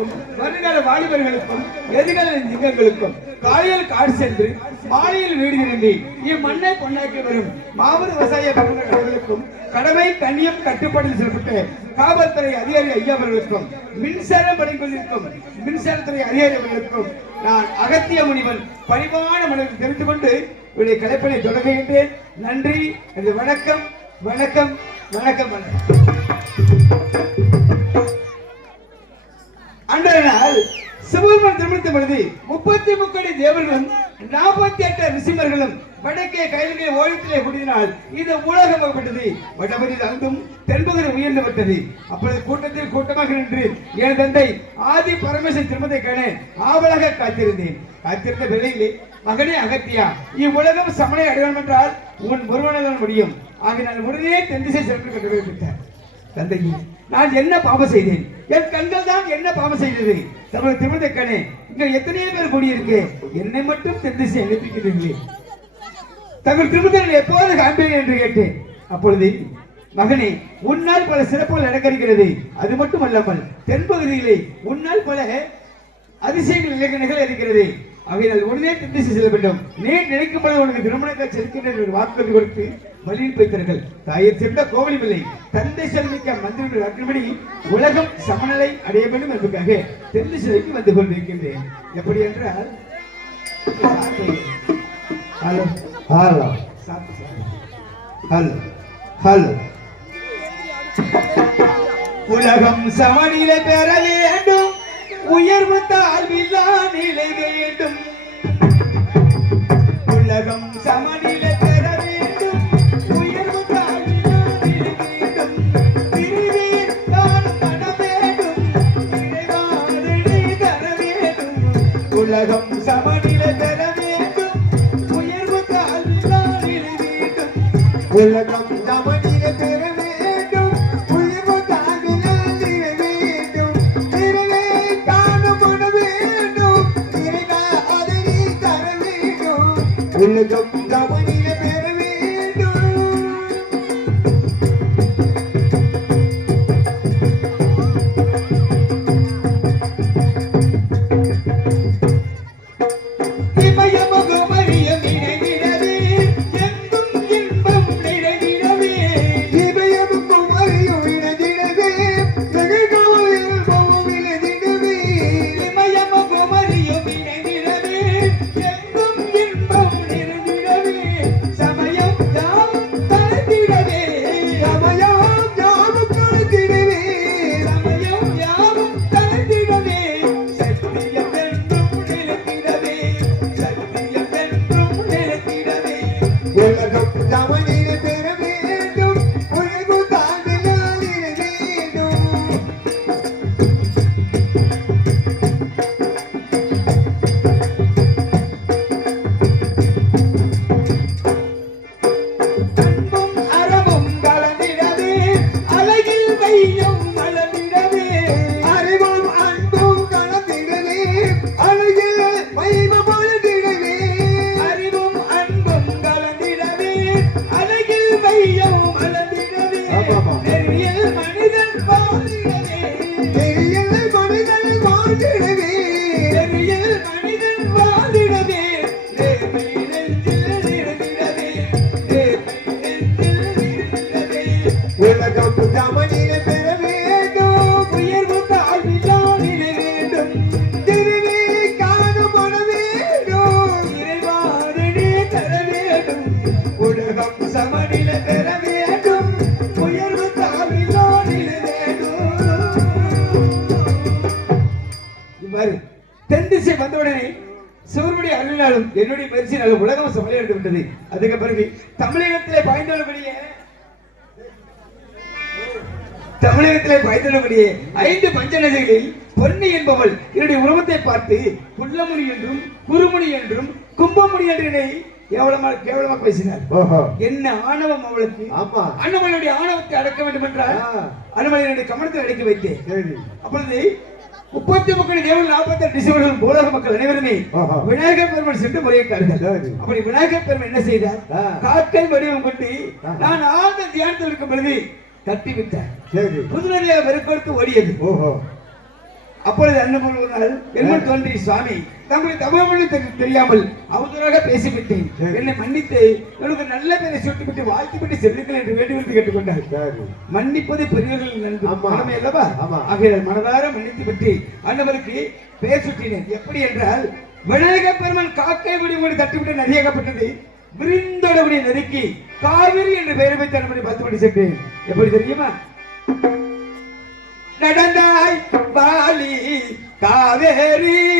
தந்தவர்களுக்கும் வருங்கால வாலிபர்களுக்கும் எதிர்கால லிங்கங்களுக்கும் காலையில் காடு சென்று மாலையில் வீடு திரும்பி இம்மண்ணை பொன்னாக்கி வரும் மாவட்ட விவசாய பகுதிகளுக்கும் கடமை தனியம் கட்டுப்பாடு செல்லப்பட்டு காவல்துறை அதிகாரி ஐயா அவர்களுக்கும் மின்சாரம் பணிகளிருக்கும் மின்சாரத்துறை அதிகாரி அவர்களுக்கும் நான் அகத்திய முனிவன் பணிவான மனதில் தெரிந்து கொண்டு இவருடைய கலைப்பணி தொடங்குகின்றேன் நன்றி எனது வணக்கம் வணக்கம் வணக்கம் வணக்கம். அன்றைய நாள் சிவபெருமான் திருமணத்தை பொழுது முப்பத்தி முக்கடி தேவர்களும் நாற்பத்தி எட்டு ரிசிமர்களும் வடக்கே கையிலே ஓழத்திலே குடியினால் இது உலகமாகப்பட்டது வடபதி அங்கும் தென்பகுதி உயர்ந்து விட்டது. அப்பொழுது கூட்டத்தில் கூட்டமாக நின்று என் தந்தை ஆதி பரமேஸ்வரன் திருமணத்தை காண ஆவலாக காத்திருந்தேன். காத்திருந்த வேளையிலே மகனே அகத்தியா இவ்வுலகம் சமனை அடையணும் என்றால் உன் ஒருவனால் முடியும். ஆகினால் உடனே தென் திசை சென்று கண்டுபிடித்தார் தந்தையின் நான் என்ன பாவம் செய்தேன்? என் கண்கள் தான் என்ன பாவம் செய்தது? தமிழ் திருமணக்கணே இங்க எத்தனையோ பேர் கூடியிருக்கு. என்னை மட்டும் தென் திசை அனுப்பிக்கிறீர்களே தங்கள் திருமணத்தில் எப்போது காண்பேன் என்று கேட்டேன். அப்பொழுது மகனே உன்னால் பல சிறப்புகள் நடக்கிறது. அது மட்டுமல்லாமல் தென்பகுதியிலே உன்னால் பல அதிசயங்கள் இலக்கணங்கள் இருக்கிறது. அவைகள் உடனே திசை செல்ல வேண்டும். நீ நினைக்கும் பொழுது உனக்கு திருமணத்தை செலுக்கின்ற வாக்குறுதி கொடுத்து வழியில் வைத்தார்கள் தாயை சேர்ந்த கோவிலில்லை தந்தை செல்மிக்க மந்திரி அக்கின்படி உலகம் சமநிலை அடைய வேண்டும் என்பதற்காக தென் சிலைக்கு வந்து கொண்டிருக்கின்றேன். எப்படி என்றால் ஹலோ ஹலோ ஹலோ ஹலோ. உலகம் சமநிலை பெறவே உயர்வு தாழ்வில்லா நிலை வேண்டும். உலகம் சமநிலை பெற வேண்டும். உயர்வு தாழ்வில்லா நிலை வேண்டும். பிரிவே நான் மன வேண்டும். இறைவாதனை தர வேண்டும். உலகம் சமநிலை பெற வேண்டும். உயர்வு தாழ்வில்லா நிலை வேண்டும். உலகம் வேண்டும் உலகம் சமநிலை வந்தவுடனே சிவனுடைய அருளினாலும் என்னுடைய பரிசினாலும் உலகம் சமநிலை விட்டது. அதுக்கு பிறகு தமிழகத்திலே பாய்ந்தவர்களுடைய தமிழகத்திலே பாய்ந்தவர்களுடைய ஐந்து பஞ்சநதிகளில் பொன்னி என்பவள் என்னுடைய உருவத்தை பார்த்து புல்லமுனி என்றும் குருமுனி என்றும் கும்பமுனி என்று என்னை கேவலமா கேவலமா பேசினார் ஓஹோ. என்ன ஆணவம் அவளுக்கு? ஆமா. அண்ணமலையுடைய ஆணவத்தை அடக்க வேண்டும் என்றால் ஆ. அண்ணமலையுடைய கமலத்தில் அடக்கி வைத்தேன். அப்பொழுது முப்பத்தி முக்கடி தேவன் நாற்பத்தி எட்டு டிசம்பர்கள் பூலக மக்கள் அனைவருமே. விநாயகர் பெருமாள் சென்று முறையிட்டார்கள். அப்படி விநாயகர் பெருமாள் என்ன செய்தார். காக்கை வடிவம் கொண்டு. நான் ஆழ்ந்த தியானத்தில் இருக்கும் பொழுது தட்டி விட்டார் சரி புதுநதியாக வெறுக்கொடுத்து ஓடியது ஓஹோ அப்பொழுது அண்ணன் என்னுள் தோன்றி சுவாமி? தங்களுடைய தமிழ் மொழி தெரி- தெரியாமல் அவதூறாக பேசிவிட்டேன். என்னை மன்னித்து எனக்கு நல்ல பேரை சுட்டிவிட்டு வாழ்த்துவிட்டு செல்லுங்கள் என்று வேண்டுமென்று கேட்டுக்கொண்டார். மன்னிப்பது பெரியவர்கள். கடமை அல்லவா. ஆகையால் மனதார மன்னித்து பற்றி அண்ணவருக்கு பெயர் சுட்டினேன். எப்படி என்றால் விநாயக பெருமான் காக்கை வடிவோடு தட்டிவிட்டு நதியாகப்பட்டது விரிந்தோடபடி நதிக்கு காவிரி என்று பெயர் வைத்து அனுமதி பத்துப்படி சென்றேன். எப்படி தெரியுமா? நடந்தாய் பாலி காவேரி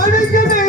நாடுகளே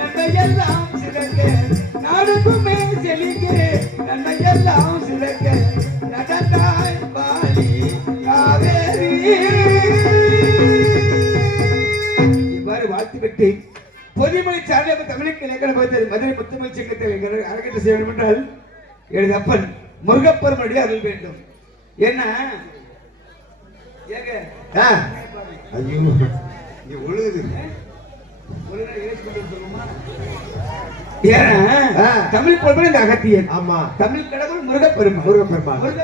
நன்மையெல்லாம் சிறக்க. நாடுக்குமே செழிக்க நன்மையெல்லாம் சிறக்க. நடந்தாய் வாலி காவேரி. இவ்வாறு வாழ்த்துவிட்டு பொதுமொழி சார்ந்த தமிழுக்கு இலக்கண பகுதி மதுரை முத்துமொழி சங்கத்தில் அரங்கேற்ற செய்ய வேண்டும் என்றால் எனது அப்பன் முருகப்பெருமனுடைய அருள் வேண்டும். என்ன? ஏங்க. ஐயோ. இங்க ஒழுகுது. தமிழ் பொருள் இந்த அகத்தியன் ஆமா. தமிழ் கடவுள் முருகப்பெருமான். முருகப்பெருமான்.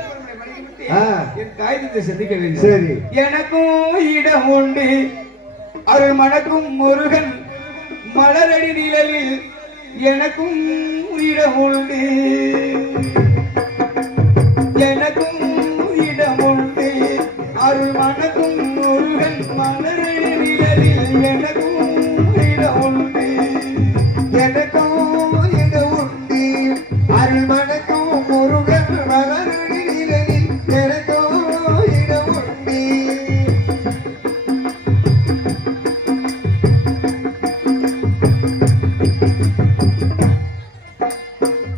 சந்திக்க வேண்டும். சரி. எனக்கும் இடம் உண்டு. அருள் மணக்கும் முருகன் மலரடி நிழலில் எனக்கும் இடம் உண்டு. எனக்கும் இடம் உண்டு. அருள் மணக்கும் முருகன் மலரடி நிழலில் எனக்கும்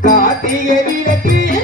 கார்த்திகை விளக்கிய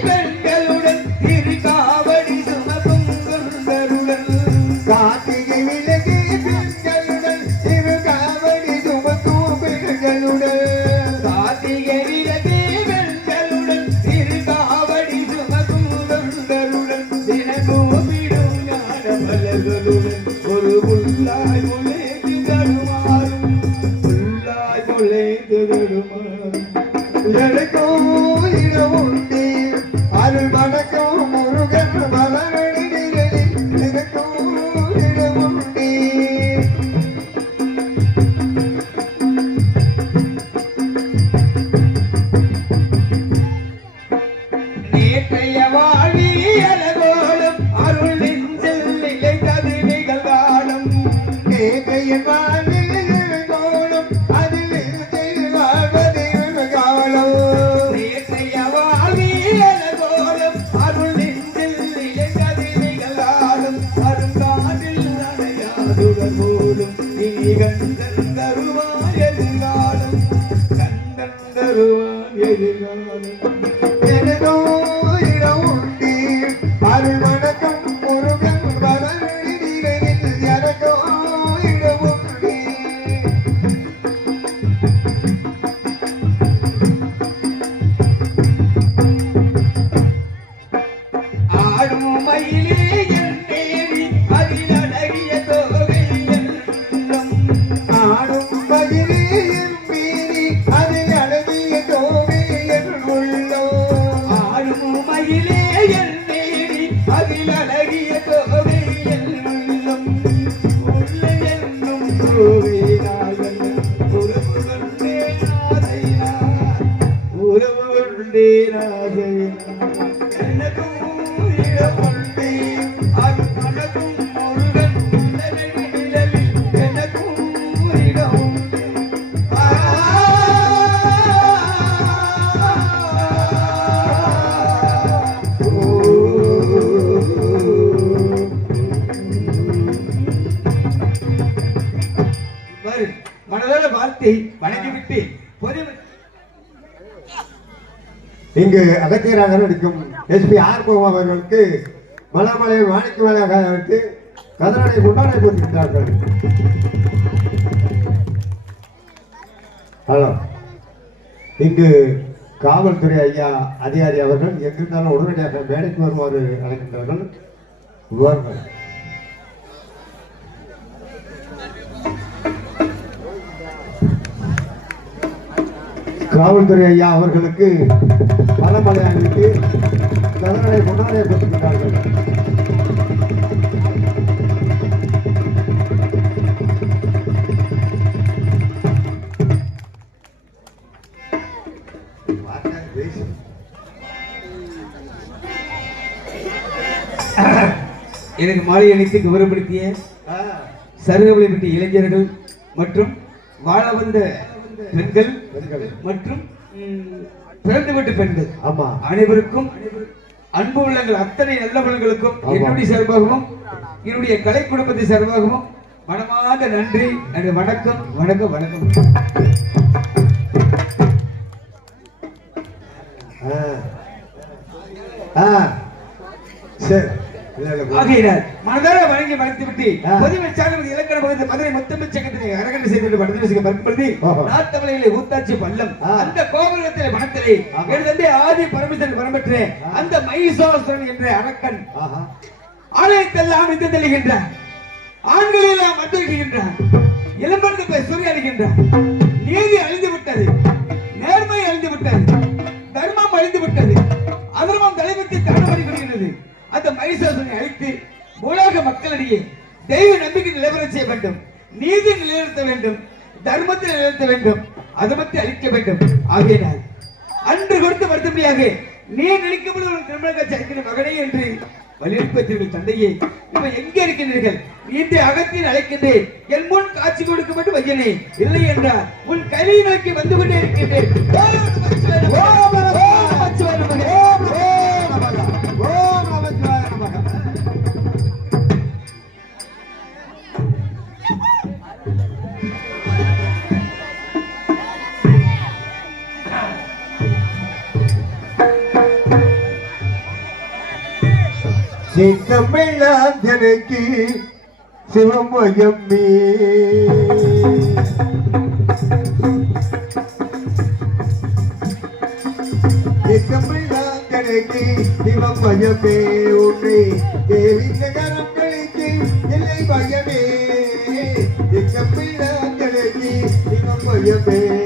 உறவு கொண்டேனா இங்கு அகத்தியராக நடிக்கும் எஸ்பி ஆர் கோவா அவர்களுக்கு மலமலை மாணிக்க மேலாக வைத்து கதரடை முன்னாடி போட்டிருக்கிறார்கள். ஹலோ. இங்கு காவல்துறை ஐயா அதிகாரி அவர்கள் எங்கிருந்தாலும் உடனடியாக மேடைக்கு வருமாறு அழைக்கின்றார்கள். வருவார்கள் காவல்துறை ஐயா அவர்களுக்கு பலமலை அணிவித்து கதரடை கொண்டாடைய போட்டிருக்கிறார்கள் எனக்கு மாலை அளித்து கௌரவப்படுத்திய சருகவழிப்பட்ட இளைஞர்கள் மற்றும் வாழ வந்த பெண்கள். மற்றும் ம், பிறந்து விட்ட பெண்கள் ஆமா அனைவருக்கும் அன்பு உள்ளங்கள் அத்தனை நல்லவர்களுக்கும். என்னுடைய சார்பாகவும் என்னுடைய கலை குடும்பத்தை சார்பாகவும் மனமார்ந்த நன்றி வணக்கம் வணக்கம் வணக்கம் ஆ. ஆ சரி. ஆகையினால் மனதார வணங்கி மறைத்து விட்டு ஆ. பொதுவை சார்ந்த இலக்கண பகுதி மதுரை முத்தமிழ் சங்கத்தினை அரங்கனை செய்து படுத்து பருப்படுத்தி ஓஹோ. நாத்தவளையிலே ஊத்தாட்சி பள்ளம் ஆ. அந்த கோபுரத்திலே மனத்திலே. எழுதந்தே ஆதி பரமேஸ்வரன் வரம்பெற்ற. அந்த மைசோசன் என்ற அரக்கன். ஆலயத்தெல்லாம் இந்த தெளிகின்றார் ஆண்கள் எல்லாம் வந்துகின்றார் இளம்பரத்து போய் சூரியடிக்கின்றார் நீதி அழிந்து விட்டது நேர்மை அழிந்து விட்டது தர்மம் அழிந்து விட்டது அதர்மம் தலைமைக்கு தடபடி விடுகின்றது அந்த மகிஷாசுரனை அழித்து உலக மக்களிடையே தெய்வ நம்பிக்கை நிலவரம் செய்ய வேண்டும். நீதி நிலைநிறுத்த வேண்டும். தர்மத்தை நிலைநிறுத்த வேண்டும். அதமத்தை அழிக்க வேண்டும். ஆகையினால் அன்று கொடுத்து வருத்தபடியாக நீ நினைக்கப்படும் ஒரு திருமண காட்சி மகனே என்று வலியுறுத்தீர்கள் தந்தையே இப்ப எங்கே இருக்கின்றீர்கள்? இந்த அகத்தில் அழைக்கின்றேன். என் முன் காட்சி கொடுக்கப்பட்டு வையனே இல்லை என்றால் உன் கையை நோக்கி வந்து கொண்டே இருக்கின்றேன். சித்தமெல்லாம் எனக்கு சிவமயமே. சித்தமெல்லாம் எனக்கு சிவமயமே. உன்னை தேவிந்த கரங்களுக்கு இல்லை பயமே சித்தமெல்லாம் எனக்கு சிவமயமே.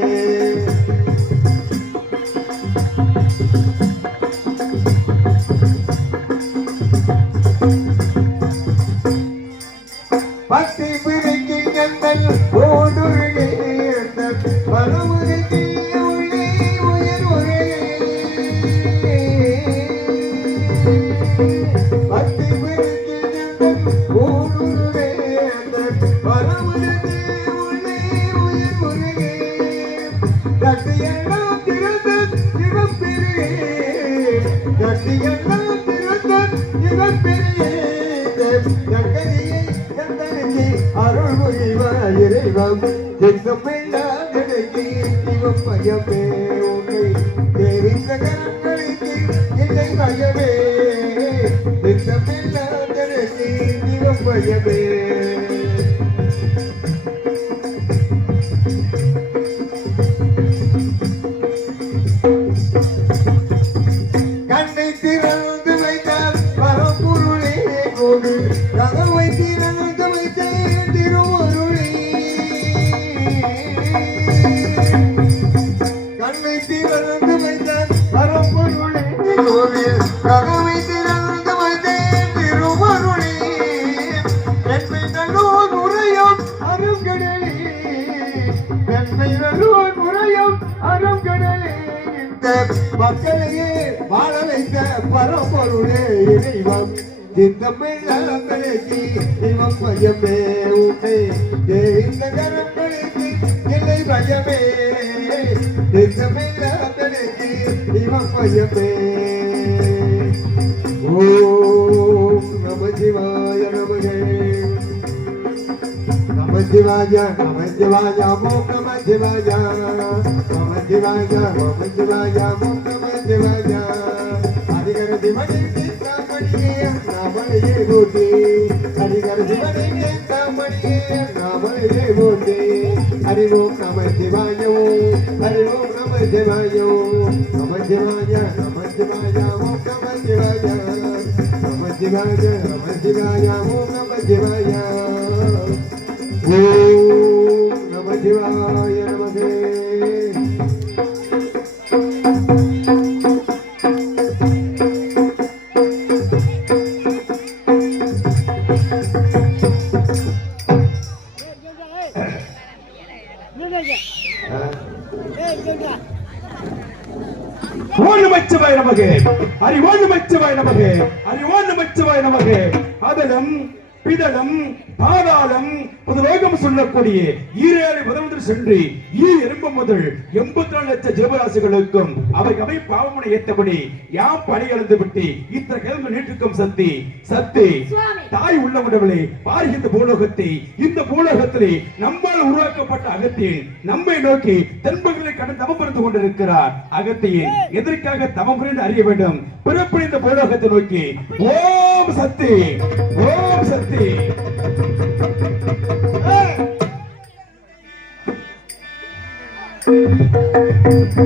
தெரிந்த கரங்களுக்கு இல்லை பயமே சிவம் பயமே ಬೆಳೆಸಿ ಭಯ ಮೇವುಟೆ ಜಯಿಂದ ಗರ ಬೆಳೆಸಿ ಗೆಲ್ಲ ಭಯ ಮೇ ದಿಂದ ಮೇಲ ಬೆಳೆಸಿ ಇವ ಭಯ ಮೇ ಓಂ ನಮ ಶಿವಾಯ ನಮಗೆ ನಮ ಶಿವಾಯ ನಮ ಶಿವಾಯ ಓಂ ನಮ ಶಿವಾಯ ನಮ ಶಿವಾಯ ನಮ ಶಿವಾಯ ಓಂ ನಮ ಶಿವಾಯ ಹರಿಗರ ದಿವಸ ಹೋದೆ ಹರಿಗರ ಶಿವನಿಗೆ ಕಾಮಣಿಗೆ ಕಾಮಣಿಗೆ ಹೋದೆ ಹರಿ ಓಂ ನಮ ಶಿವಾಯ ಹರಿ ಓಂ ನಮ ಶಿವಾಯ ನಮ ಶಿವಾಯ ನಮ ಶಿವಾಯ ಓಂ ನಮ ಶಿವಾಯ ನಮ ಶಿವಾಯ ನಮ ಶಿವಾಯ ಓಂ ನಮ ಶಿವಾಯ ಓಂ ನಮ ಶಿವಾಯ ನಮಗೆ நமச்சிவாய நமகே. ஹரி ஓம் நமச்சிவாய நமகே. ஹரி ஓம் நமகே. பிதலம் பாதாளம் புதுலோகம் சொல்லக்கூடிய ஈரேழு முதல் சென்று ஈ எறும்பு முதல் எண்பத்தி நாலு லட்ச ஜீவராசிகளுக்கும் அவை அவை பாவமுனை ஏற்றபடி யாம் பணி இழந்து விட்டு இத்தனை கிழமை நீட்டிருக்கும் சக்தி சுவாமி. தாய் உள்ள உடவிலே பாரிகின்ற பூலோகத்தை இந்த பூலோகத்திலே நம்மால் உருவாக்கப்பட்ட அகத்தியன் நம்மை நோக்கி தென்பகுதியை கடந்து தவம் புரிந்து கொண்டிருக்கிறார். அகத்தியன் எதற்காக தவம் புரிந்து அறிய வேண்டும்? பிறப்பு இந்த பூலோகத்தை நோக்கி. ஓம் ஓம் சக்தி ஓம் சக்தி. Thank you.